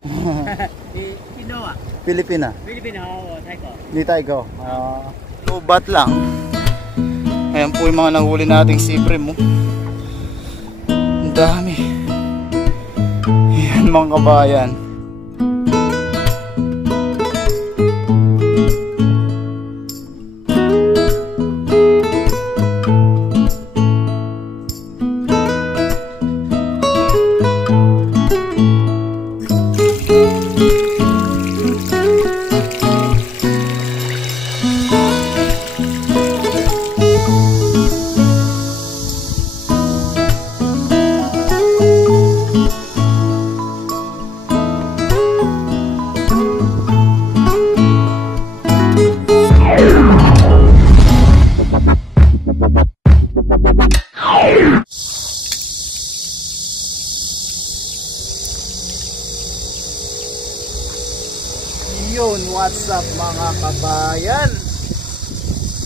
Sino ah? Pilipina. Pilipino, oo, Taiko. Di tayo. Lubat lang. Ayan po yung mga nahuli nating sibrim mo. Ang dami. Ayan mga kabayan. Yun, what's up mga kabayan?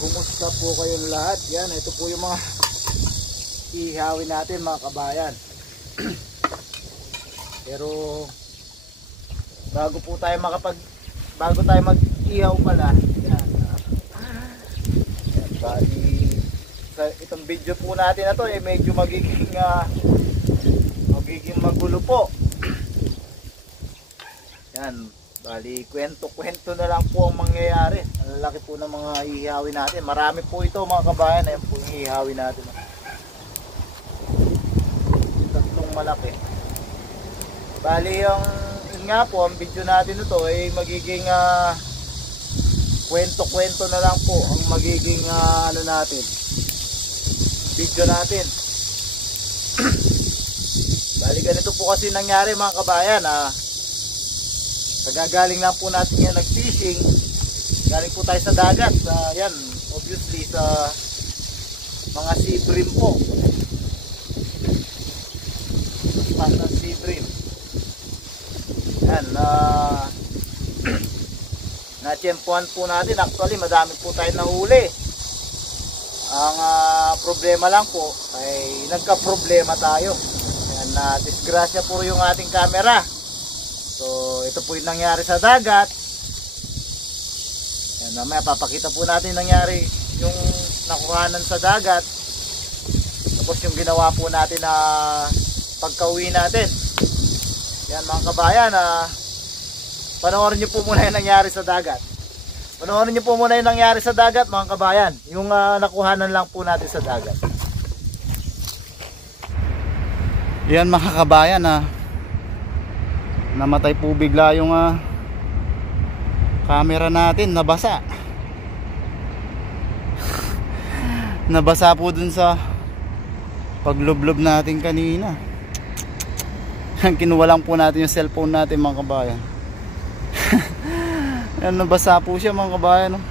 Kumusta po kayong lahat? Yan, ito po yung mga ihawin natin mga kabayan. Pero bago tayo mag-ihaw pala, yan, bali itong video po natin na to medyo magiging magulo po. Yan, bali kwento-kwento na lang po ang mangyayari. Ang laki po ng mga ihawin natin. Marami po ito mga kabayan. Ayan po yung ihawin natin. Tatlong malaki. Bali yung nga po, ang video natin ito ay magiging kwento-kwento na lang po ang magiging ano natin, video natin. Bali ganito po kasi nangyari mga kabayan. Kagagaling lang po natin yan nag-fishing. Galing po tayo sa dagat. Yan, obviously sa mga sea bream po. Pasang sea bream. Yan, na-tiyempuhan po natin. Actually, madami po tayo nahuli. Ang problema lang po ay nagka-problema tayo. Yan, disgrasya po yung ating camera. So, ito po yung nangyari sa dagat. Yan, mamaya papakita po natin nangyari yung nakuhanan sa dagat. Tapos yung ginawa po natin na pagka-uwi natin. Yan mga kabayan, panoorin nyo po muna yung nangyari sa dagat. Panoorin nyo po muna yung nangyari sa dagat mga kabayan. Yung nakuhanan lang po natin sa dagat. Yan mga kabayan, namatay po bigla yung camera natin, nabasa. Nabasa po dun sa paglublob natin kanina. Kinuha lang po natin yung cellphone natin mga kabayan. Yan, nabasa po siya mga kabayan.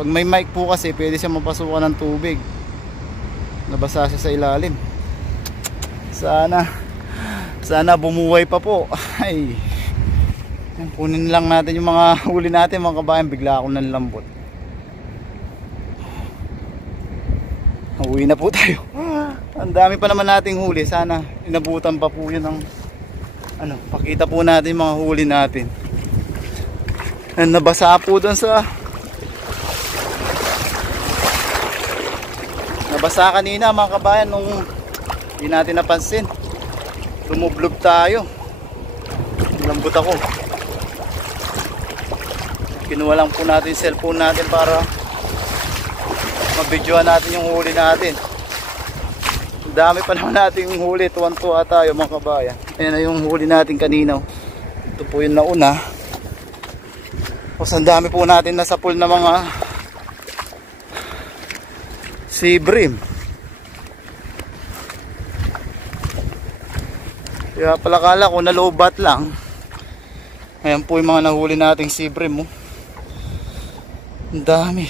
Pag may mic po kasi pwede siya mapasukan ng tubig. Nabasa siya sa ilalim. Sana bumuhay pa po. Ay, kunin lang natin yung mga huli natin mga kabayan. Bigla akong nanlambot. Uwi na po tayo. Ang dami pa naman nating huli. Sana inabutan pa po yun ng pakita po natin mga huli natin. Nabasa po doon sa nabasa kanina mga kabayan nung hindi natin napansin. Lumublob tayo. Lambot ako. Kinuha lang po natin yung cellphone natin para mabidyohan natin yung huli natin. Ang dami pa naman natin yung huli. Tuwan-tuwa tayo mga kabayan. Ayan na yung huli natin kanina. Ito po yung nauna. Tapos ang dami po natin nasa pool na mga sea bream. Kaya pala kala ko na low bat lang. Ayan po yung mga nahuli nating sea bream. Ang dami.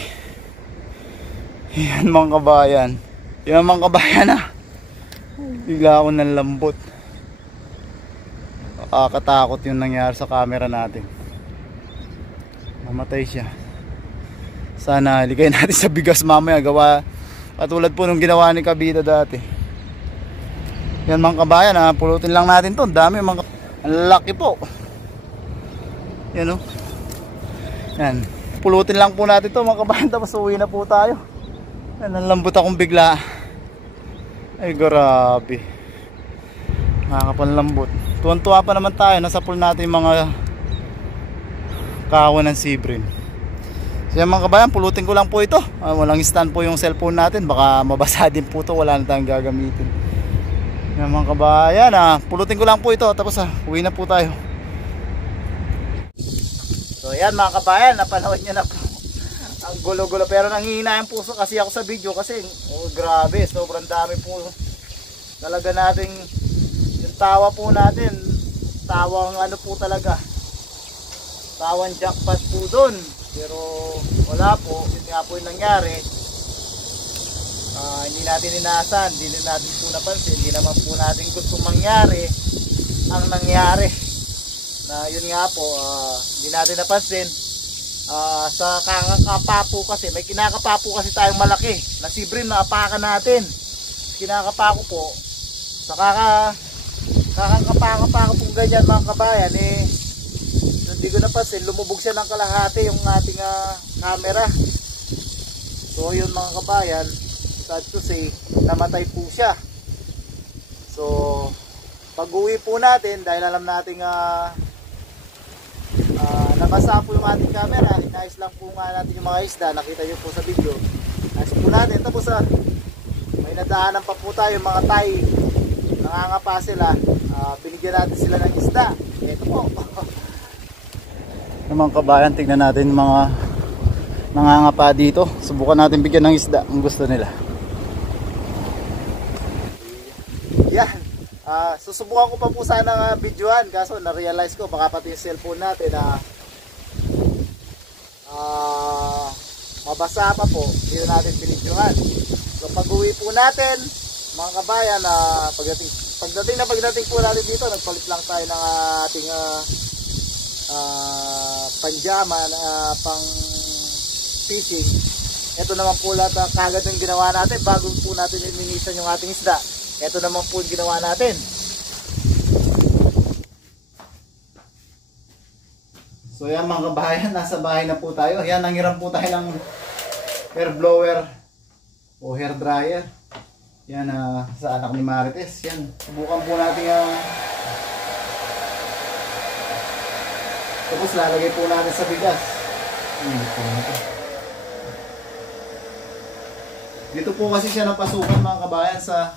Ayan mga kabayan. Yan mga kabayan bigla ako ng lambot. Nakakatakot yung nangyari sa camera natin. Namatay siya. Sana ligay natin sa bigas mamaya. Gawa katulad po nung ginawa ni Kabida dati. Yan mga kabayan, pulutin lang natin to. Dami mga, ang laki po. Yan o. Yan. Pulutin lang po natin to mga kabayan, tapos uwi na po tayo. Yan, nalambot akong bigla. Ay grabe. Nakakapanlambot. Tuwan-tuwa pa naman tayo. Nasa pool natin yung mga kawan ng sea bream. So yan mga kabayan, pulutin ko lang po ito. Walang stand po yung cellphone natin. Baka mabasa din po ito. Wala na tayong gagamitin. Yan mga kabayan, pulutin ko lang po ito. Tapos uwi na po tayo. So yan mga kabayan, napanood nyo na po. Ang gulo-gulo, pero nanghihina yung puso kasi ako sa video. Kasi grabe, sobrang dami po talaga nating yung tawa po natin. Tawang ano po talaga, tawang jackpot po dun. Pero wala po, yun nga po yung nangyari. Hindi natin inasahan, hindi natin po napansin, hindi naman po natin gustong mangyari ang nangyari. Na yun nga po, hindi natin napansin. Sa kakakapapo kasi, may kinakapapo kasi tayong malaki na sea bream na apakan natin. Kinakapapo po, sa kakakapako pong ganyan mga kabayan, hindi ko napansin, lumubog siya ng kalahati yung ating camera. So yun mga kabayan, sad to say, namatay po siya. So pag uwi po natin, dahil alam natin nabasa po yung ating camera, inayos lang po nga natin yung mga isda, nakita nyo po sa video. Inayos po natin, tapos may nadaanan pa po tayo mga Thai, nangangapa sila, binigyan natin sila ng isda. Ito po. Yung mga kabayan, tignan natin mga nangangapa dito. Subukan natin bigyan ng isda ang gusto nila. Yan. Susubukan ko pa po sana videohan, kaso na-realize ko baka pati yung cellphone natin mabasa pa po, hindi natin binidyohan. So pag uwi po natin mga kabayan, pagdating po natin dito, nagpalit lang tayo ng ating panjama pang fishing. Ito naman po lahat kagad yung ginawa natin bago po natin ilinisan yung ating isda. Ito naman po yung ginawa natin. So yan mga kabayan, nasa bahay na po tayo. Yan, nanghiram po tayo ng hair blower o hair dryer. Yan, sa anak ni Marites. Yan, subukan po natin yung tapos lalagay po natin sa bigas. Dito po kasi siya napasukan mga kabayan sa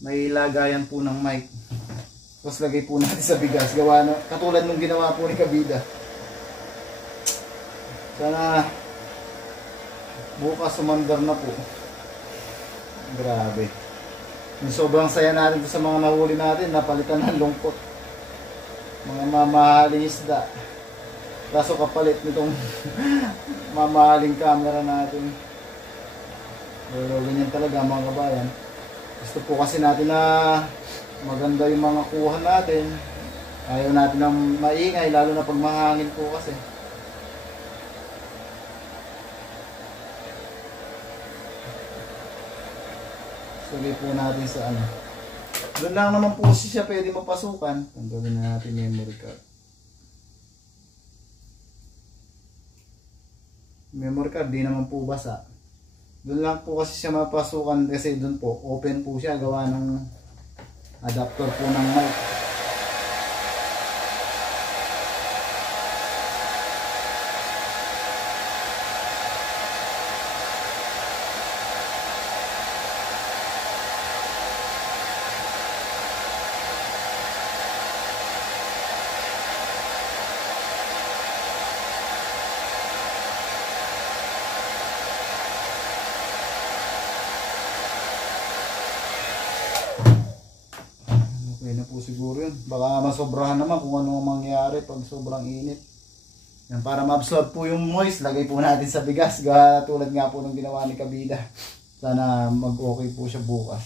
may lagayan po ng mic. Tapos lagay po natin sa bigas. Gawa na, katulad nung ginawa po ni Kabida. Sana bukas sumandar na po. Grabe. Yung sobrang saya natin sa mga nahuli natin, napalitan ng lungkot. Mga mamahaling isda. Kaso kapalit nitong mamahaling camera natin. Pero ganyan talaga mga kabayan. Gusto po kasi natin na maganda yung mga kuha natin. Ayaw natin ng maingay, lalo na pag mahangin po kasi. Sulit po natin sa ano. Doon lang naman po siya pwede mapasukan. Tanggalin na natin memory card. Memory card, di naman po basa. Doon lang po kasi siya mapasukan kasi doon po, open po siya, gawa ng adapter po ng mic. Okay na po siguro yun. Baka masobrahan naman kung ano mangyayari pag sobrang init. Yan, para ma-absorb po yung moist, lagay po natin sa bigas. Tulad nga po ng ginawa ni Kabida. Sana mag-okay po siya bukas.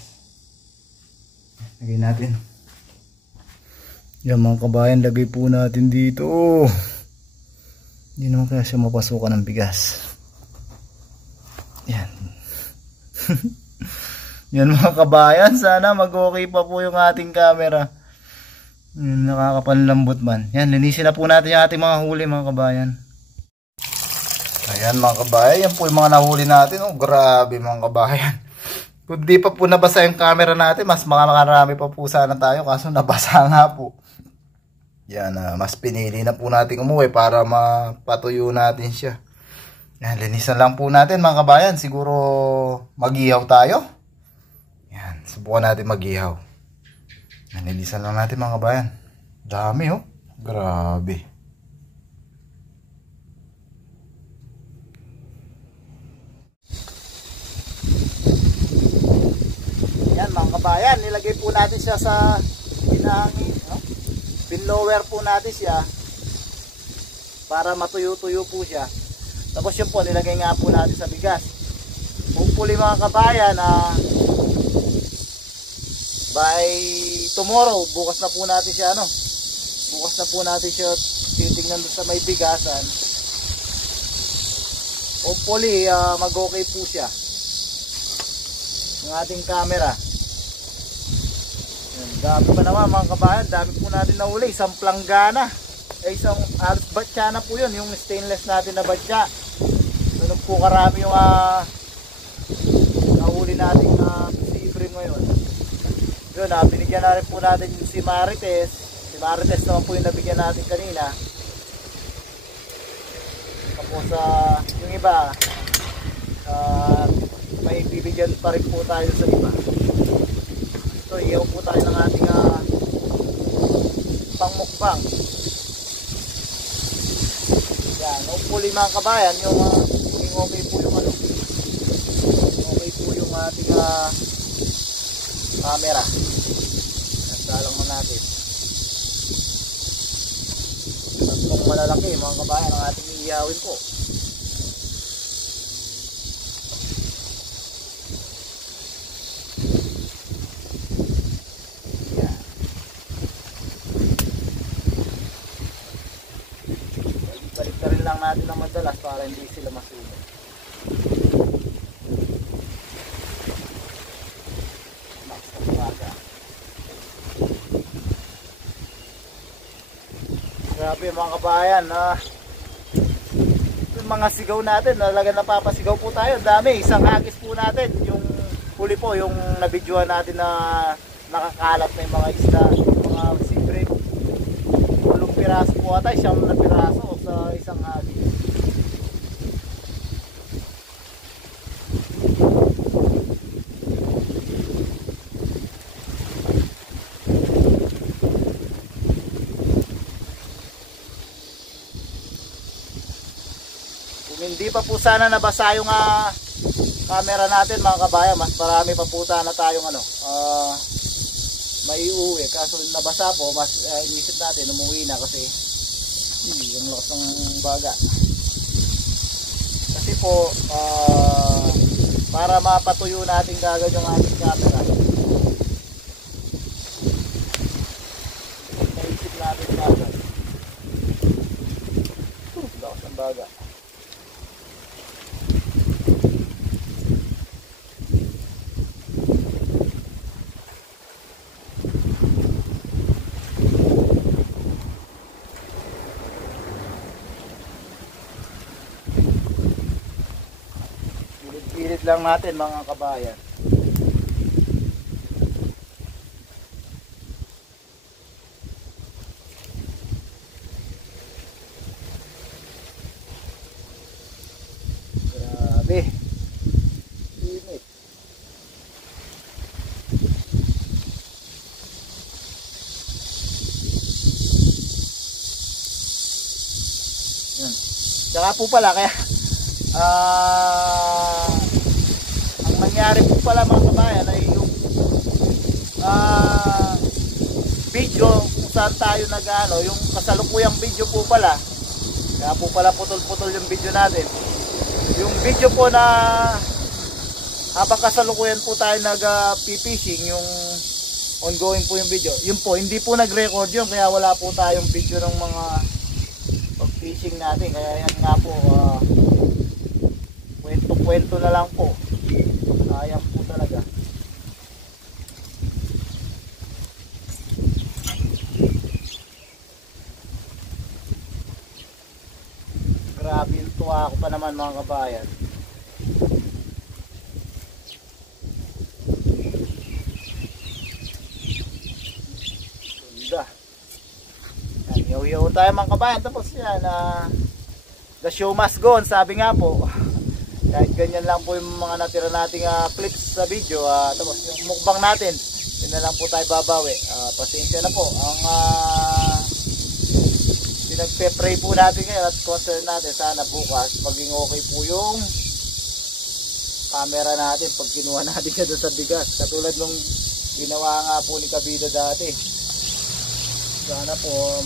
Lagay natin. Yan mga kabayan, lagay po natin dito. Hindi naman kaya siya mapasukan ng bigas. Yan. Yan mga kabayan, sana mag-okay pa po yung ating camera. Nakakapanlambot man. Yan, linisin na po natin yung ating mga huli mga kabayan. Ayan mga kabayan, yan po yung mga nahuli natin. Oh, grabe mga kabayan. Kung di pa po nabasa yung camera natin, mas makarami pa po sana tayo. Kaso nabasa nga po. Yan, mas pinili na po natin umuwi para mapatuyo natin siya. Yan, linisan lang po natin mga kabayan. Siguro mag-ihaw tayo. Yan, subukan natin mag-ihaw. Yan, linisan lang natin mga kabayan. Dami oh. Grabe. Yan mga kabayan, nilagay po natin siya sa hinahangin, no? Binlower po natin siya para matuyo-tuyo po siya. Tapos yun po, nilagay nga po natin sa bigas. Hopefully mga kabayan, by tomorrow, bukas na po natin siya, bukas na po natin siya titignan doon sa may bigasan. Hopefully, mag-okay po siya ng ating camera. Dami pa naman mga kabayan, dami po natin nahuli. Isang planggana, isang batya na po yun, yung stainless natin na batya. Ganun po karami yung nahuli natin si Ibrahim ngayon. Yun, binigyan na rin po natin yung si Marites. Si Marites naman po yung nabigyan natin kanina. Tapos yung iba, may bibigyan pa rin po tayo sa iba. So, iyaw po tayo ng ating pangmukbang. Yan, hopefully mga kabayan, yung okay po yung okay po yung ating camera. Nasalang mo natin. Tatlong malalaki mga kabayan ang ating iyawin po. Lang natin ng madalas para hindi sila masunog. Grabe mga kabayan, yung mga sigaw natin, talagang napapasigaw po tayo. Dami, isang hagis po natin. Yung huli po, yung nabidyohan natin na nakakalat na yung mga isda, yung mga sibre. Ulong piraso po ata, siyam na piraso sa isang hagis. Kung hindi pa po sana nabasa yung camera natin mga kabayan, mas marami pa po sana tayong may uuwi. Kaso nabasa po, mas inisip natin umuwi na kasi yung lakas ng baga. Kasi po para mapatuyo natin kagad yung ating camera, naisip natin kagad. Lakas ng baga. Pilit lang natin mga kabayan. Grabe. Init. Yan. Tsaka po pala kaya ang nangyari po pala mga kabayan ay yung video kung saan tayo yung kasalukuyang video po pala, kaya po pala putol-putol yung video natin. Yung video po na habang kasalukuyan po tayo nag-fishing, yung ongoing po yung video, yun po, hindi po nag-record yun, kaya wala po tayong video ng mga pag-fishing natin. Kaya yan nga po, kwento-kwento na lang po. Sayang po talaga. Grabe yung tuwa ko pa naman mga kabayan. Ganda. Yaw-yaw tayo mga kabayan. Tapos yan, the show must go on, sabi nga po. Kahit ganyan lang po yung mga natira nating clips sa video. Tapos yung mukbang natin, yun na lang po tayo babawi. Pasensya na po. Ang pinagpe-pray po natin ngayon at concern natin, sana bukas maging okay po yung camera natin pag kinuha natin siya doon sa bigas. Katulad nung ginawa nga po ni Kabida dati. Sana po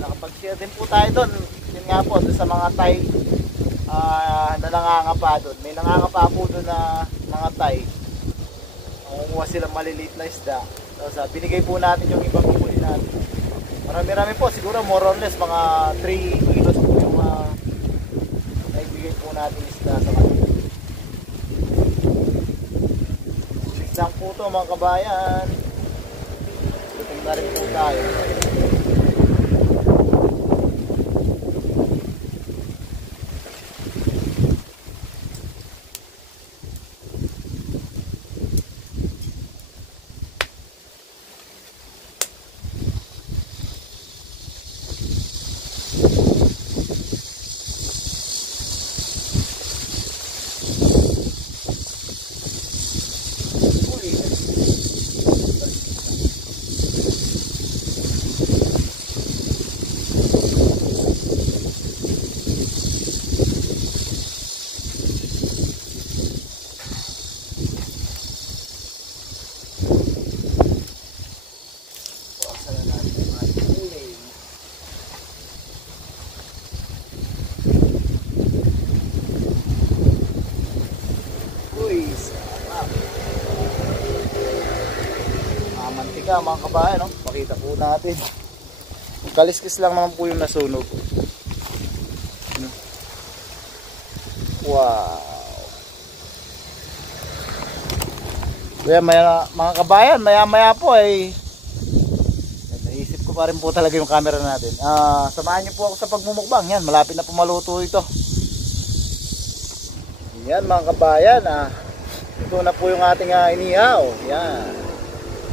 nakapag-share din po tayo doon. Yun nga po, doon sa mga Thai na nangangapa doon. May nangangapa po doon na mga Thai. Nangunguha silang maliliit na isda. Tapos binigay po natin yung ibang huli natin. Marami-rami po, siguro more or less mga 3 kilos po yung naibigay po natin isda sa kanila. Ulit lang po ito mga kabayan. Gutom na rin po tayo. Mga kabayan, no? Pakita po natin. Yung kaliskis lang naman po yung nasunog. Wow. Kaya mga kabayan, maya po ay naisip ko pa rin po talaga yung camera natin. Samahan niyo po ako sa pagmumukbang. Yan, malapit na po maluto ito. Yan mga kabayan, ito na po yung ating inihaw. Yan.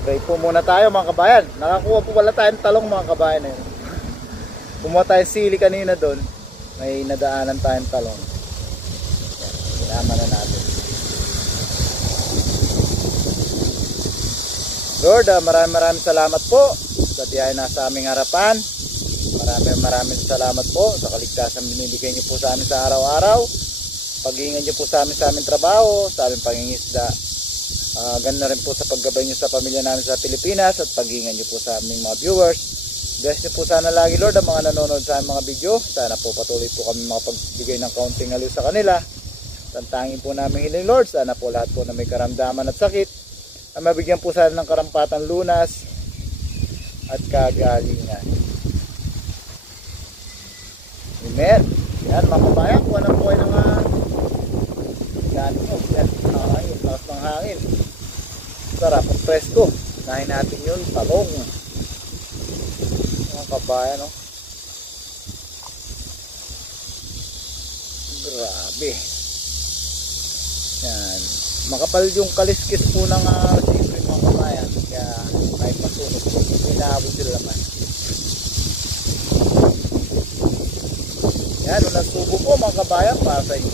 Pray po muna tayo mga kabayan. Nakakuha po pala tayong talong mga kabayan na yun. Kumuha tayong sili kanina doon. May nadaanan tayong talong. Sinama na natin. Lord, maraming salamat po sa biyahe na sa aming harapan. Maraming salamat po sa kaligtasan binibigay niyo po sa amin sa araw-araw. Pag-iingan niyo po sa aming trabaho, sa aming pangingisda. Ganun na rin po sa paggabay nyo sa pamilya namin sa Pilipinas at pag-iingan nyo po sa aming mga viewers. Bless nyo po sana lagi Lord ang mga nanonood sa aming mga video. Sana po patuloy po kami makapagbigay ng kaunting aliw sa kanila. Tantangin po namin hiling Lord. Sana po lahat po na may karamdaman at sakit ay mabigyan po sana ng karampatan lunas at kagalingan. Amen. Yan mga kabayan, kuha na po kayo ng yan po. Yan, hangin, lakas ng hangin. Sarap ang presko. Nahin natin yun, talong. Mga kabayan, no? Grabe. Yan. Makapal yung kaliskis po ng sipre mga kabayan. Kaya kahit masunog po, inaabot sila naman. Yan, unang tubo po mga kabayan para sa inyo.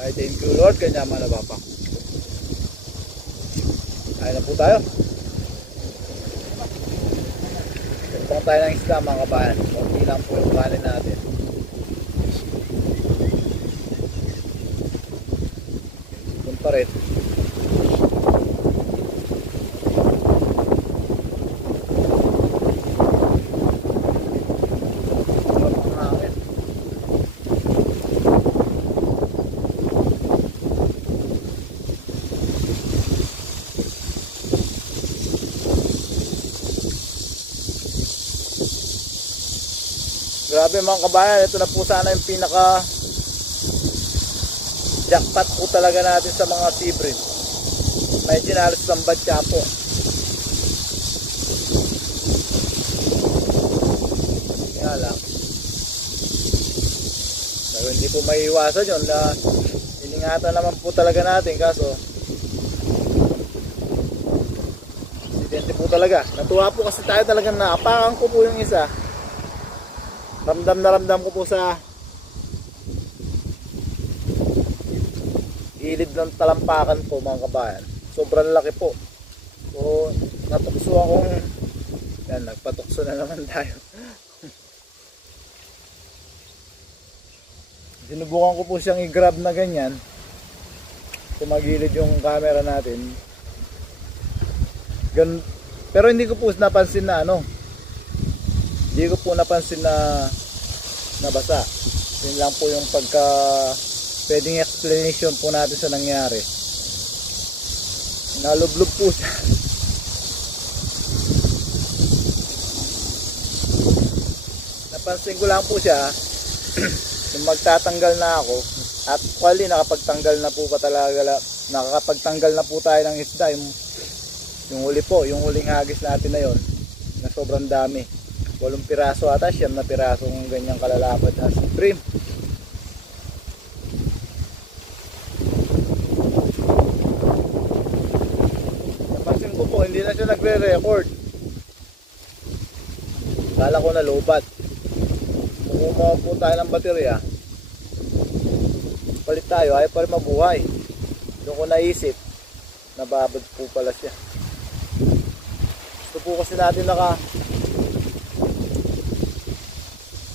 Ay, thank you Lord, kanya manabapa. Ay na po tayo. Pagpang tayo ng isda mga kabayan. Kunti lang po yung kanin natin. Punta rin. Grabe mga kabayan, ito na po sana yung pinaka jackpot po talaga natin sa mga sea bream. Medyo nalos ng batya po. Kaya lang, pero hindi po maiiwasan yun na iningatan naman po talaga natin, kaso aksidente po talaga. Natuwa po kasi tayo talaga na apakan ko po yung isa. Ramdam na ramdam ko po sa gilid ng talampakan po mga kabayan. Sobrang laki po. So natukso akong yan, nagpatukso na naman tayo. Sinubukan ko po siyang i-grab na ganyan. Tumagilid yung camera natin. Pero hindi ko po napansin na hindi ko po napansin na nabasa. Yun lang po yung pwedeng explanation po natin sa nangyari. Nalublob po siya. Napansin ko lang po siya yung magtatanggal na ako, at actually nakapagtanggal na po nakakapagtanggal na po tayo ng isda. Yung huli po, yung huling hagis natin na yon na sobrang dami, 8 piraso ata, 9 na pirasong ganyang kalalapad na sea bream. Napansin ko po hindi na siya nagre-record. Kala ko na lowbat. Kumuha po tayo ng baterya, palit tayo, ayaw pa rin mabuhay. Doon ko naisip, nababad po pala siya. Gusto po kasi natin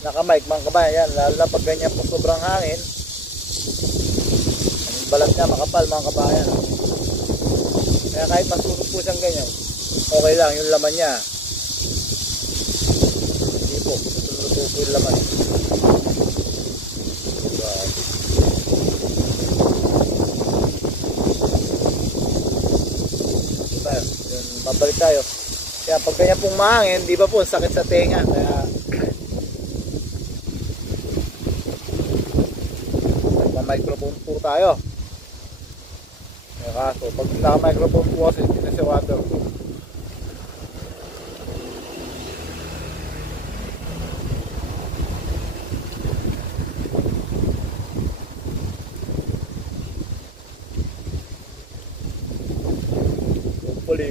naka-mic mga kabayan, yan, lalo na pag ganyan po sobrang hangin. Ang balat niya makapal mga kabayan. Kaya kahit masunog po siyang ganyan, okay lang yung laman niya. Hindi po, luto po yung laman. Babalik tayo. Kaya pag ganyan pong mahangin, di ba po, sakit sa tenga. Kaya nagpa-microphone po tayo. Kaya kaso, pag naka-microphone po kasi hindi na siya waterproof. Hopefully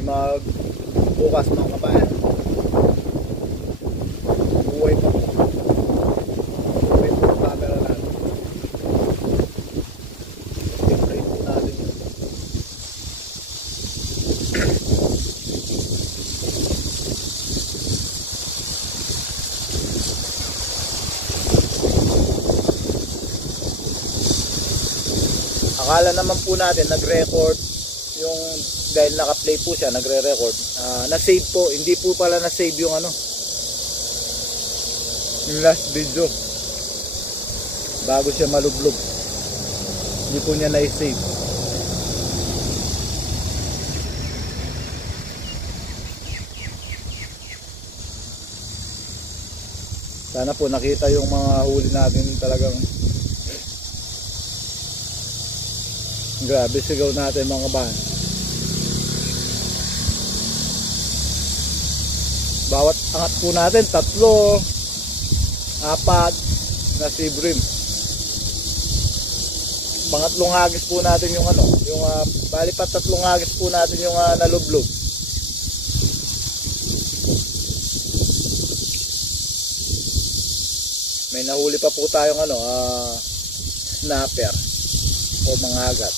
bukas mga kabayan, buhay pa po yung camera natin. I-play po natin yun. Akala naman po natin nag-record yung, dahil naka-play po siya, nagre-record, na-save po. Hindi po pala na-save yung yung last video bago siya malublob. Hindi po niya na-save. Sana po nakita yung mga huli natin, talagang grabe sigaw natin mga kabahan. Bawat angat po natin 3, 4 na sea bream. Pangatlong hagis po natin yung bali pa 3 hagis po natin yung nalublob. May nahuli pa po tayong snapper o mga hagat.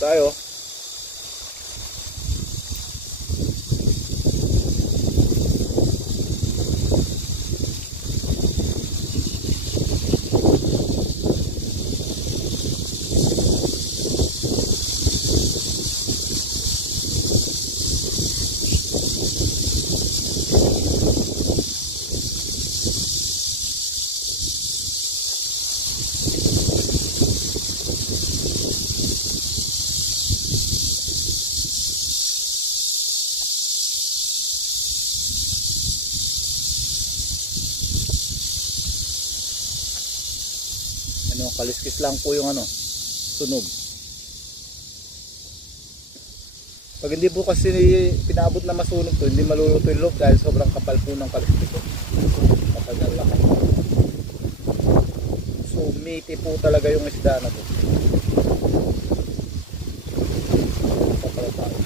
Tayo. Paliskis lang po yung sunog. Pag hindi po kasi pinaabot na masunog to, hindi maluluto yung loob dahil sobrang kapal po ng paliskis ko. Kapal na laki. So meaty po talaga yung isda na to. Kapal tayo.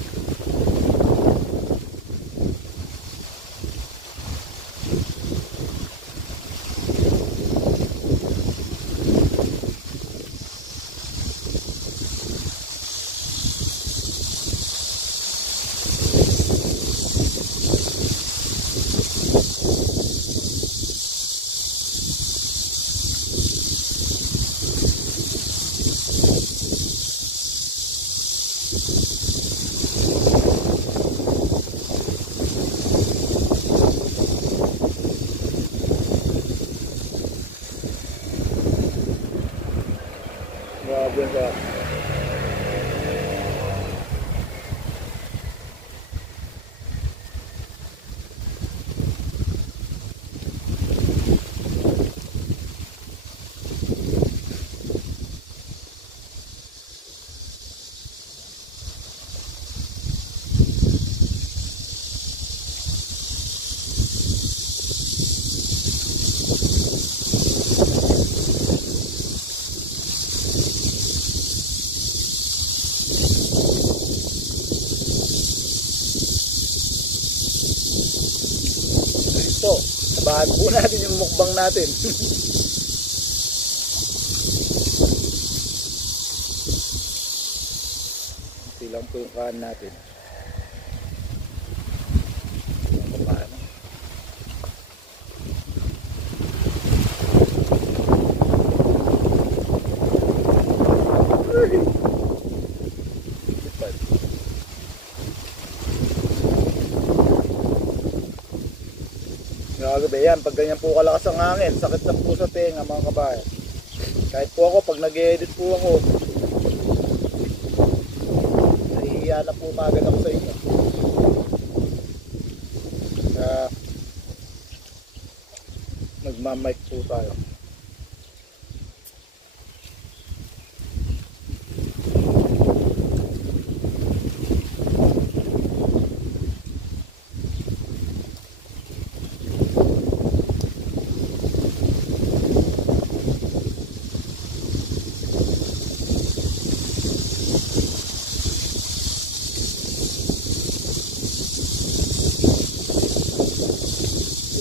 Grabe ka. Ito, sabahan po natin yung mukbang natin. Ito lang po yung kahan natin. Paano? Grabe yan, pag ganyan po kalakas ang hangin, sakit na po sa tenga mga kabayan. Kahit po ako, pag nag-edit po ako, nahihiya na po magad ako sa inyo. Kaya nagmamic po tayo.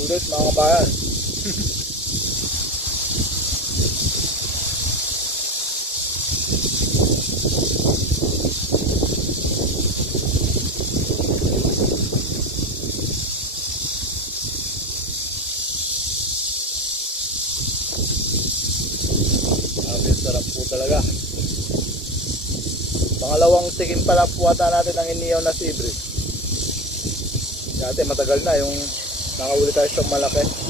Ulit mga kabayan. Sarap po talaga. Pangalawang tikim pala po ata natin ang iniyaw na sibre. Dati matagal na yung nakahuli tayo sa malaki.